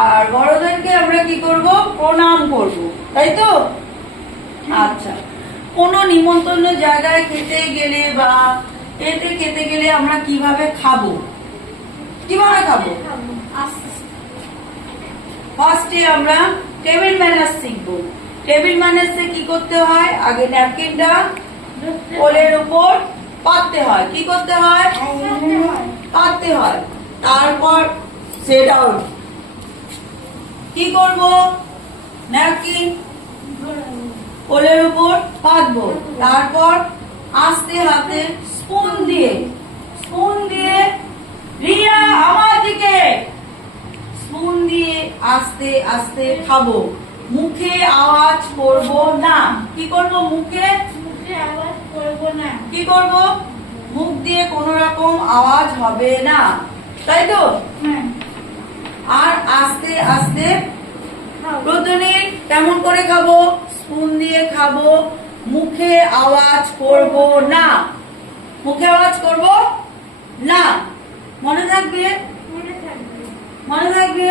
আর বড়দেরকে আমরা কি করব? প্রণাম করব, তাই তো? আচ্ছা, কোনো নিমন্ত্রণ জায়গায় খেতে গেলে বা খেতে গেলে আমরা কিভাবে খাবো? কিভাবে খাবো? ফার্স্টে আমরা টেবিল ম্যানার্স শিখবো। টেবিল ম্যানার্সে কি করতে হয়? আগে ন্যাপকিনটা কোলের উপর পাততে হয়। কি করতে হয়? পাততে হয়। তারপর সেট আউট কি করব? ন্যাপকিন কোলের উপর পাতবো। তারপর আস্তে হাতে স্পুন দিয়ে রিয়া আমার দিকে স্পুন দিয়ে আস্তে আস্তে খাবো। মুখে আওয়াজ করব না। কি করব? মুখে আওয়াজ করব না। কি করব? মুখ দিয়ে কোন রকম আওয়াজ হবে না, তাই তো? আর আস্তে আস্তে প্রতিদিন কেমন করে খাবো? স্পুন দিয়ে খাবো। মুখে আওয়াজ করব না। মুখে আওয়াজ করব না। মনে থাকবে? মনে থাকবে।